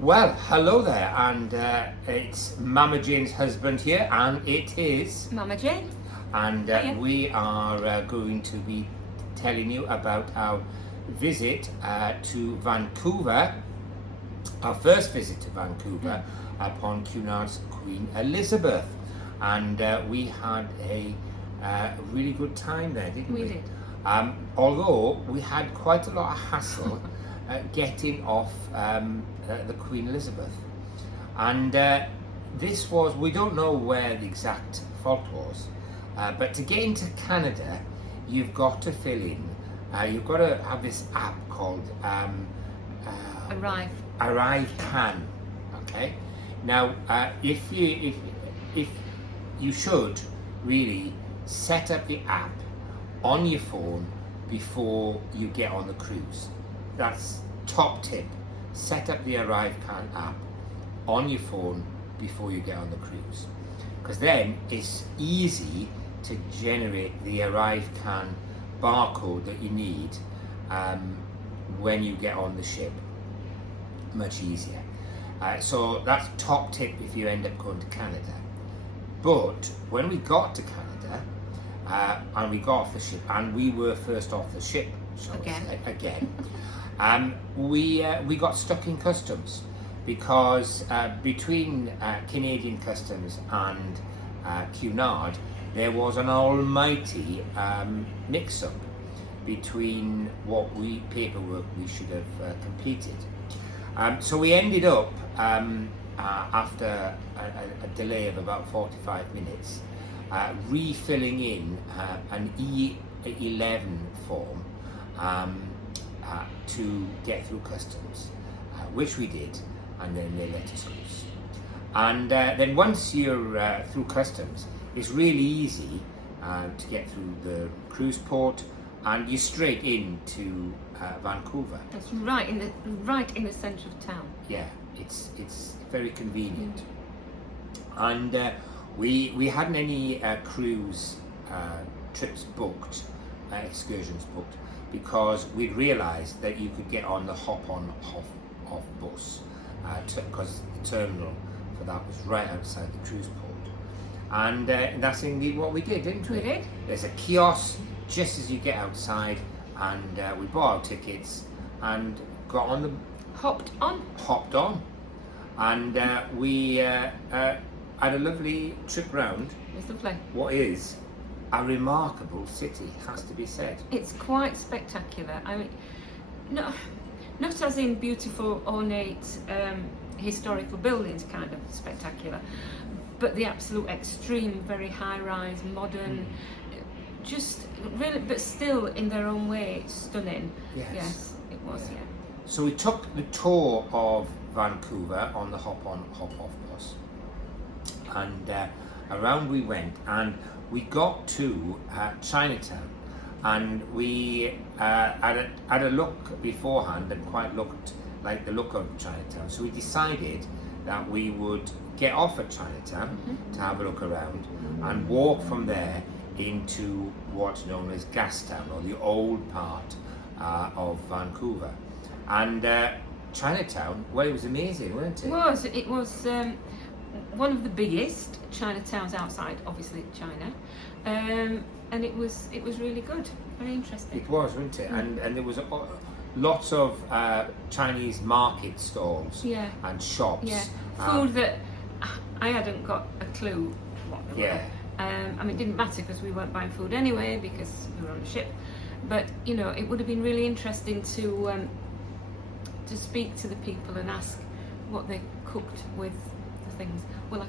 Well, hello there, and it's Mama Jane's husband here, and it is, Mama Jane. and Hiya. we are going to be telling you about our visit to Vancouver, our first visit to Vancouver upon Cunard's Queen Elizabeth, and we had a really good time there, didn't we? We did. Although we had quite a lot of hassle getting off the Queen Elizabeth, and this was, we don't know where the exact fault was, but to get into Canada you've got to fill in, you've got to have this app called Arrive Can. Okay, now if you should really set up the app on your phone before you get on the cruise. That's top tip. Set up the Arrive Can app on your phone before you get on the cruise, because then it's easy to generate the Arrive Can barcode that you need when you get on the ship. Much easier. So that's top tip if you end up going to Canada. But when we got to Canada and we got off the ship, and we were first off the ship, again, we got stuck in customs, because between Canadian customs and Cunard there was an almighty mix-up between what paperwork we should have completed. So we ended up, after a delay of about 45 minutes, refilling in an E11 form to get through customs, which we did, and then they let us loose. And then once you're through customs, it's really easy to get through the cruise port, and you're straight into Vancouver. That's right in the centre of town. Yeah, it's very convenient. And we hadn't any cruise trips booked, excursions booked, because we realised that you could get on the hop-on, hop-off bus, because the terminal for that was right outside the cruise port. And that's indeed what we did, didn't we? We did. There's a kiosk just as you get outside, and we bought our tickets and got on the... Hopped on. And we had a lovely trip round It's lovely. what is a remarkable city, has to be said. It's quite spectacular. I mean, not as in beautiful, ornate, historical buildings kind of spectacular, but the absolute extreme, very high-rise, modern, just really, but still in their own way stunning. Yes, it was. Yeah. So we took the tour of Vancouver on the hop-on, hop-off bus, and around we went, and we got to Chinatown, and we had a look beforehand and quite looked like the look of Chinatown. So we decided that we would get off at Chinatown to have a look around and walk from there into what's known as Gastown, or the old part of Vancouver. And Chinatown, well, it was amazing, wasn't it? It was one of the biggest Chinatowns outside, obviously, China, and it was really good, very interesting. It was, wasn't it? And there was lots of Chinese market stalls and shops. Yeah, food that I hadn't got a clue what they were. I mean, it didn't matter because we weren't buying food anyway because we were on a ship. But it would have been really interesting to speak to the people and ask what they cooked with the things. Well,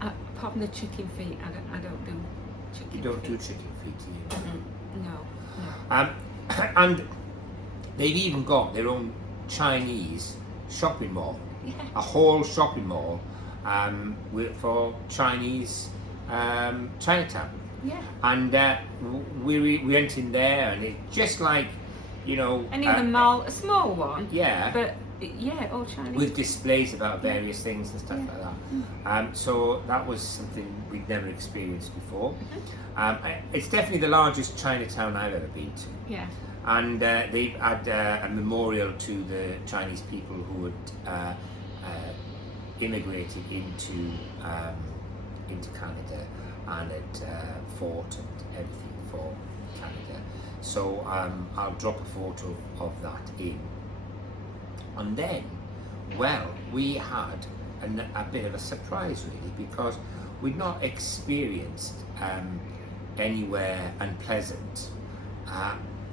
apart from the chicken feet, I don't do chicken feet. You don't do chicken feet, do you? No. And they've even got their own Chinese shopping mall, a whole shopping mall for Chinese Chinatown. Yeah. And we went in there, and it just like, any other mall, a small one. Yeah. But all Chinese. With displays about various things and stuff like that. So that was something we'd never experienced before. It's definitely the largest Chinatown I've ever been to. Yeah. And they've had a memorial to the Chinese people who had immigrated into Canada and had fought and everything for Canada. So I'll drop a photo of that in. And then, well, we had a bit of a surprise really, because we'd not experienced anywhere unpleasant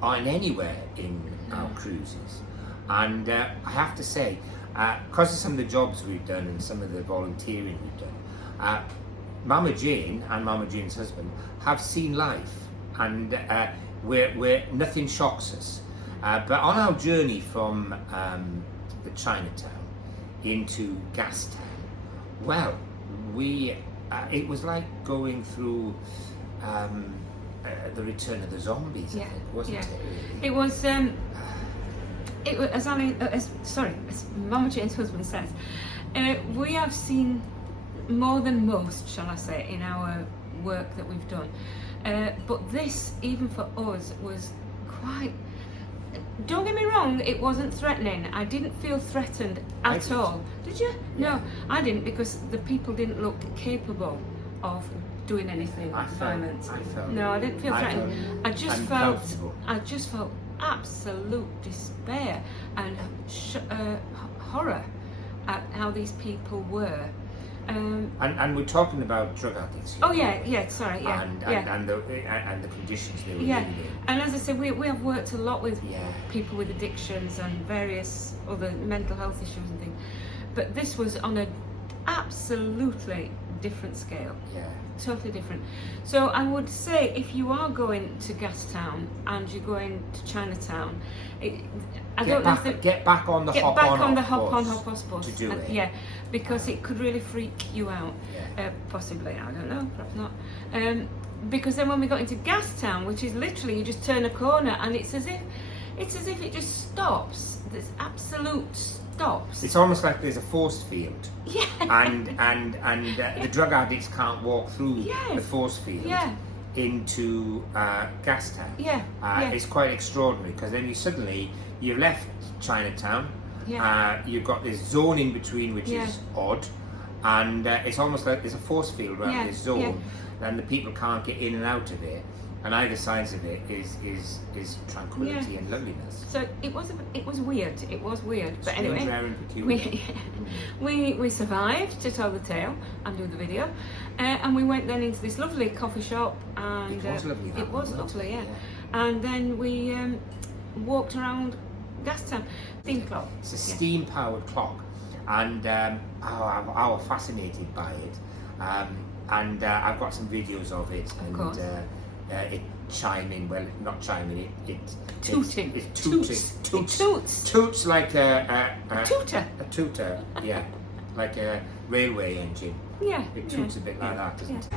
on anywhere in our cruises. And I have to say, because of some of the jobs we've done and some of the volunteering we've done, Mama Jane and Mama Jane's husband have seen life, and where nothing shocks us. But on our journey from the Chinatown into Gastown, well, it was like going through the Return of the Zombies, I think, wasn't it? It was. It was, as Mama Jane's husband says, we have seen more than most, shall I say, in our work that we've done. But this, even for us, was quite. Don't get me wrong, it wasn't threatening. I didn't feel threatened at all. Did you? Yeah. No, I didn't, because the people didn't look capable of doing anything violent. No, I didn't feel threatened. I just felt absolute despair and horror at how these people were. And we're talking about drug addicts. Oh sorry, and the conditions they were living in. And as I said, we have worked a lot with people with addictions and various other mental health issues and things, but this was on an absolutely different scale. Totally different. So I would say, if you are going to Gastown and you're going to Chinatown, get back on the hop on hop off bus to do it. Yeah, because it could really freak you out. Possibly, I don't know, perhaps not. Because then when we got into Gastown, which is literally you just turn a corner and it's as if it just stops. There's absolute stops. It's almost like there's a force field. Yeah. And the drug addicts can't walk through the force field into Gastown. It's quite extraordinary, because then you've left Chinatown. You've got this zone in between, which is odd, and it's almost like there's a force field around this zone, and the people can't get in and out of it. And either sides of it is tranquility and loveliness. So it was weird. It was weird. But Strange, anyway, rare and peculiar. we survived to tell the tale and do the video, and we went then into this lovely coffee shop, and it was lovely. It was lovely, yeah. And then we walked around Gastown. Steam clock. It's a steam-powered clock, and I was fascinated by it. And I've got some videos of it, it chiming, well, not chiming, tooting. It toots like a tooter, yeah, like a railway engine. Yeah, it toots a bit like that, doesn't it?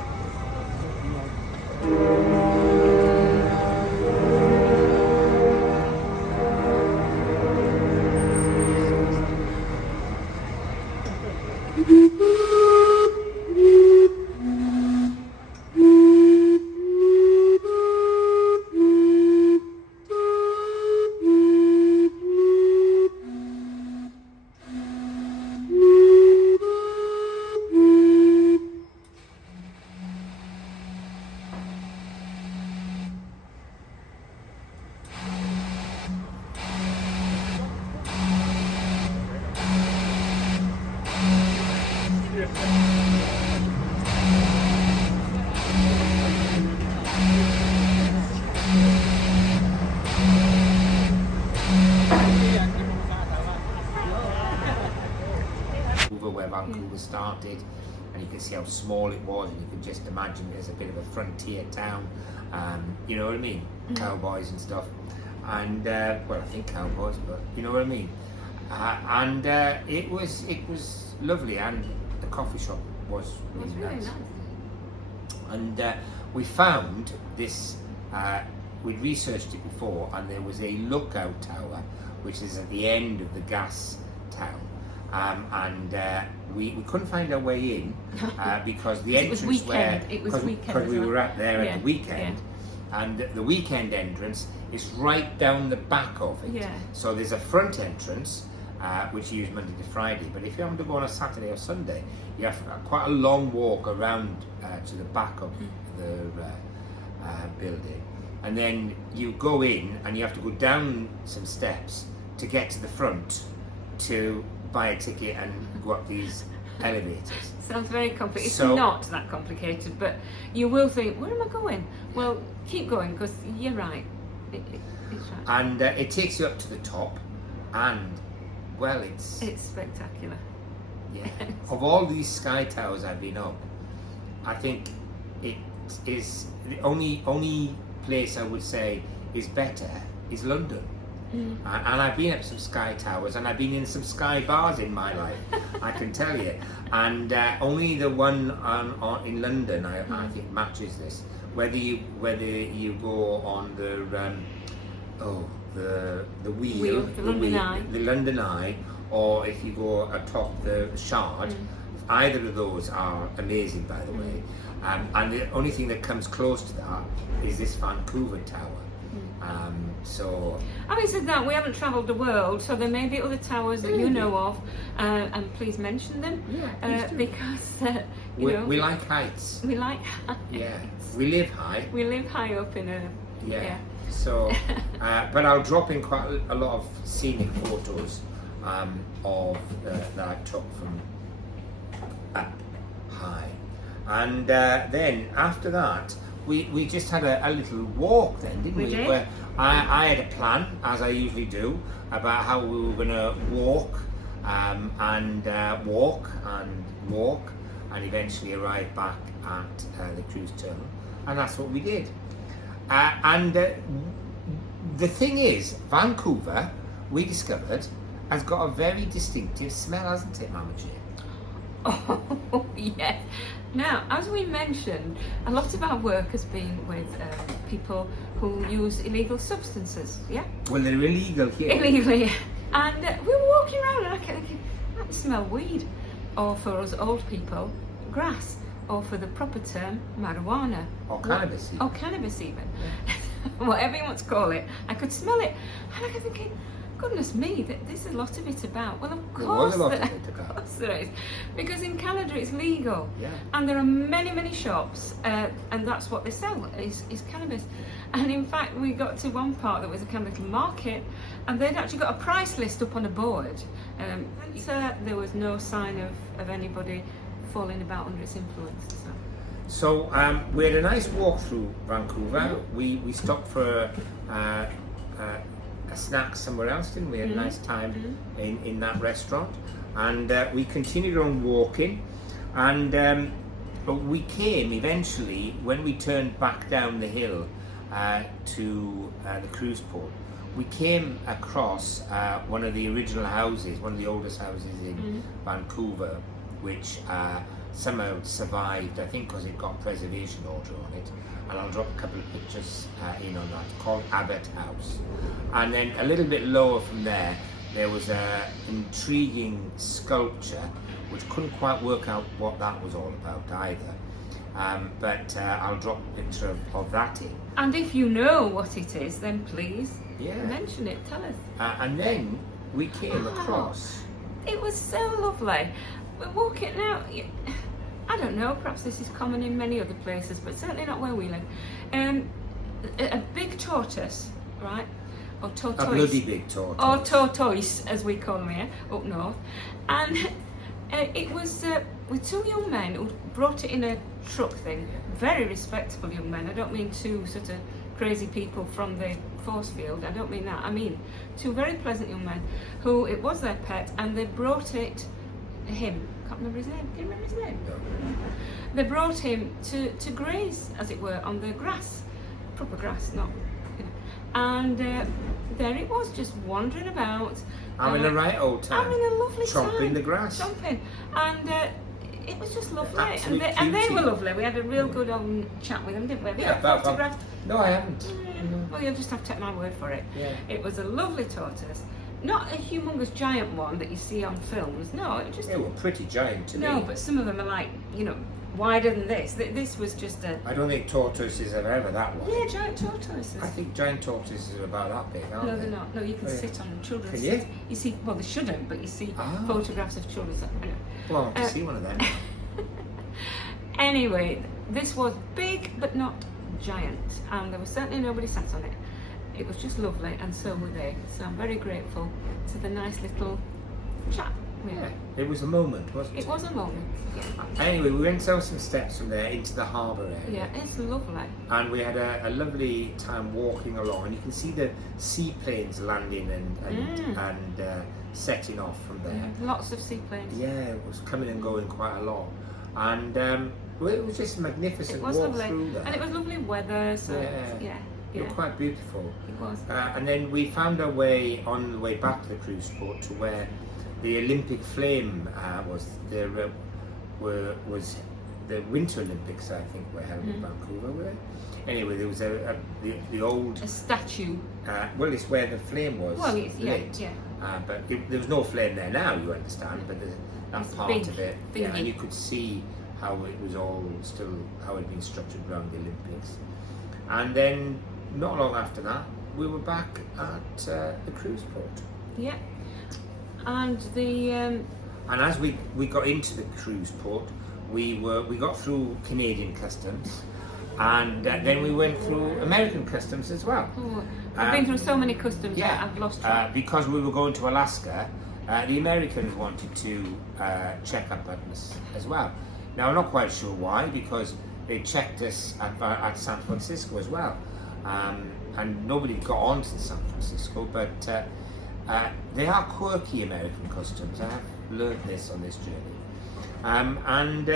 Where Vancouver started, and you can see how small it was, and you can just imagine it as a bit of a frontier town. You know what I mean? Cowboys and stuff, and well, I think cowboys, but you know what I mean. And it was lovely, and the coffee shop was really nice. And we found this. We'd researched it before, and there was a lookout tower, which is at the end of the gas town. And we couldn't find our way in because the entrance because we were at the weekend, and the weekend entrance is right down the back of it. So there's a front entrance, which you use Monday to Friday. But if you happen to go on a Saturday or Sunday, you have quite a long walk around to the back of the building, and then you go in and you have to go down some steps to get to the front to buy a ticket and go up these elevators. Sounds very complicated. It's So- not that complicated, but you will think, where am I going? Well, keep going, because you're right. It's right. And it takes you up to the top, and well, it's Spectacular. yeah. Of all these sky towers I've been up, I think it is the only place I would say is better is London. And I've been up some sky towers, and I've been in some sky bars in my life, I can tell you. And only the one in London, I think, matches this. Whether you go on the wheel, the London Eye, or if you go atop the Shard, either of those are amazing, by the way. And the only thing that comes close to that is this Vancouver Tower. So, having said that, we haven't travelled the world, so there may be other towers that you know of, and please mention them. Yeah, please do. Because we like heights. we like heights. Yeah, we live high. We live high up in a Yeah. So, but I'll drop in quite a lot of scenic photos of that I took from up high, and then after that we just had a little walk then, didn't we? We did. Where I had a plan, as I usually do, about how we were going to walk and walk and eventually arrive back at the cruise terminal, and that's what we did. The thing is, Vancouver, we discovered, has got a very distinctive smell, hasn't it, Mama Jane? Oh, yes. Now, as we mentioned, a lot of our work has been with people who use illegal substances, yeah? Well, they're illegal here. Illegally. And we were walking around and I kept thinking, I can smell weed. Or for us old people, grass. Or for the proper term, marijuana. Or cannabis even. Or cannabis even. Whatever you want to call it. I could smell it. And I kept thinking, goodness me, there's a lot of it about. Well, of There course was a lot there, of it about. of course there is. Because in Canada it's legal. Yeah. And there are many, many shops, and that's what they sell, is cannabis. And in fact, we got to one part that was a kind of little market, and they'd actually got a price list up on a board. There was no sign of anybody falling about under its influence. So we had a nice walk through Vancouver. We stopped for a snack somewhere else, didn't we? Had a nice time in that restaurant, and we continued on walking, and we came eventually, when we turned back down the hill to the cruise port, we came across one of the original houses, one of the oldest houses in Vancouver, which somehow survived, I think because it got preservation order on it, and I'll drop a couple of pictures in on that, called Abbott House. And then a little bit lower from there, there was an intriguing sculpture which couldn't quite work out what that was all about either. But I'll drop a picture of that in. And if you know what it is, then please mention it, tell us. And then we came across. It was so lovely. We're walking now. I don't know, perhaps this is common in many other places, but certainly not where we live. A big tortoise, right? Or tortoise. A bloody big tortoise. Or tortoise, as we call them here, up north. And it was with two young men who brought it in a truck thing. Very respectable young men. I don't mean two sort of crazy people from the force field. I don't mean that. I mean two very pleasant young men who, it was their pet, and they brought it, him, can't remember his name. Can you remember his name? No. They brought him to graze, as it were, on the grass. Proper grass, not, you know. And there it was, just wandering about. Having a right old time. Having a lovely time. Chomping the grass. Chomping. And it was just lovely. Absolute And they cutie. were lovely. We had a real good old chat with them, didn't we? Have you got about- photographs? No, I haven't. Well, you'll just have to take my word for it. Yeah. It was a lovely tortoise. Not a humongous giant one that you see on films. No, it was just They were pretty giant to me. no, but some of them are like, you know, wider than this. This was just a... I don't think tortoises are ever that wide. Yeah, giant tortoises. I think giant tortoises are about that big, aren't No, they? they're not. No, you can sit on children's Can you? seats. You see, well, they shouldn't, but you see Ah. photographs of children. Well, I want to see one of them. Anyway, this was big but not giant, and there was certainly nobody sat on it. It was just lovely, and so were they. So I'm very grateful to the nice little chat. Yeah, it was a moment, wasn't it? It was a moment. Yeah. Anyway, we went down some steps from there into the harbour area. Yeah, it's lovely. And we had a lovely time walking along, and you can see the seaplanes landing and setting off from there. Lots of seaplanes. Yeah, it was coming and going quite a lot. And well, it was just a magnificent walk lovely. through there. And it was lovely weather, so yeah. It was quite beautiful. It was. And then we found our way on the way back to the cruise port to where the Olympic flame was. There was the Winter Olympics, I think, were held in Vancouver. Were they? Anyway, there was the old a statue. Well, it's where the flame was. Well, it's, lit. yeah. But there was no flame there now, you understand. But that It's part big, of it, thingy. and you could see how it was all still how it had been structured around the Olympics. And then not long after that, we were back at the cruise port. Yeah. And the And as we got into the cruise port, we got through Canadian customs, and then we went through American customs as well. I've been through so many customs. Yeah, I've lost track. because we were going to Alaska. The Americans wanted to check up on us as well. Now I'm not quite sure why, because they checked us at San Francisco as well, and nobody got on to San Francisco. But they are quirky, American customs. I have learned this on this journey, and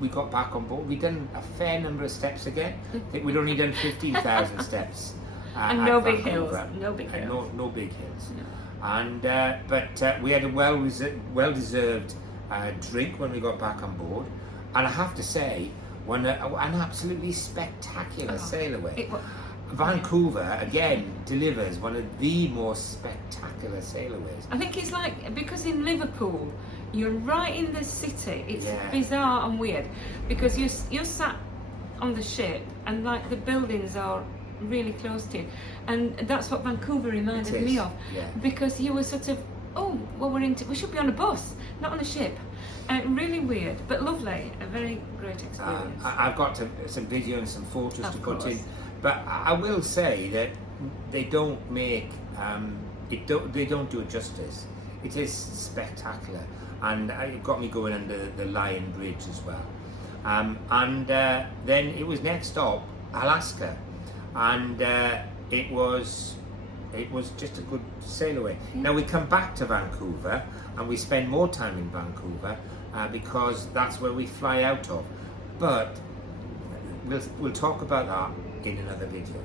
we got back on board. We'd done a fair number of steps again. I think we'd only done 15,000 steps. And no at big hills. Vancouver. No big And hills. no big hills. No. And but we had a well-deserved drink when we got back on board, and I have to say, an absolutely spectacular sail away. Vancouver again delivers one of the most spectacular sailaways. I think it's like, because in Liverpool you're right in the city. It's bizarre and weird because you're sat on the ship and like the buildings are really close to you, and that's what Vancouver reminded me of. Yeah. Because you were sort of, we should be on a bus, not on a ship. Really weird, but lovely. A very great experience. I've got some video and some photos Of to put course. in, but I will say that they don't make they don't do it justice. It is spectacular, and it got me going under the Lion Bridge as well. And then it was next stop Alaska, and it was just a good sail away. Now we come back to Vancouver and we spend more time in Vancouver because that's where we fly out of. But we'll talk about that in another video.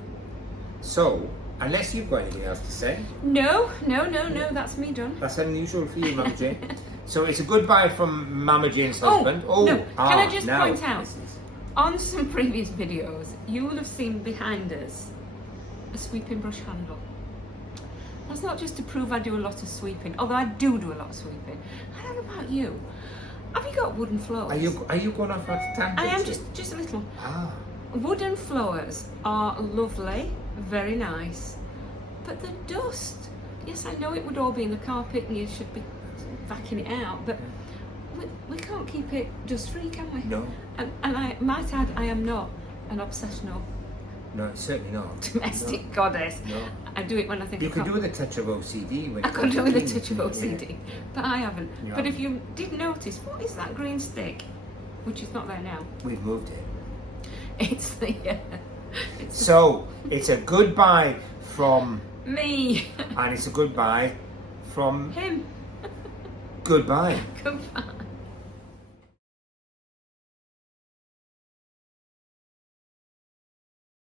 So, unless you've got anything else to say. No, that's me done. That's unusual for you, Mama Jane. So it's a goodbye from Mama Jane's husband. No. Can I just point out, on some previous videos, you will have seen behind us a sweeping brush handle. That's not just to prove I do a lot of sweeping, although I do a lot of sweeping. I don't know about you. Have you got wooden floors? Are you going off on a tangent? I am, just a little. Wooden floors are lovely, very nice, but the dust. Yes, I know it would all be in the carpet and you should be vacuuming it out, but we can't keep it dust free, can we? No. And I might add, I am not an obsessional No, certainly not. domestic goddess. No. I do it when I think You I could can't. do with a touch of OCD. When I could do with a touch of Yeah. OCD, but I haven't. You But if haven't. you did notice, what is that green stick? Which is not there now. We've moved it. It's the So, it's a goodbye from, me. and it's a goodbye from Him. goodbye. Goodbye.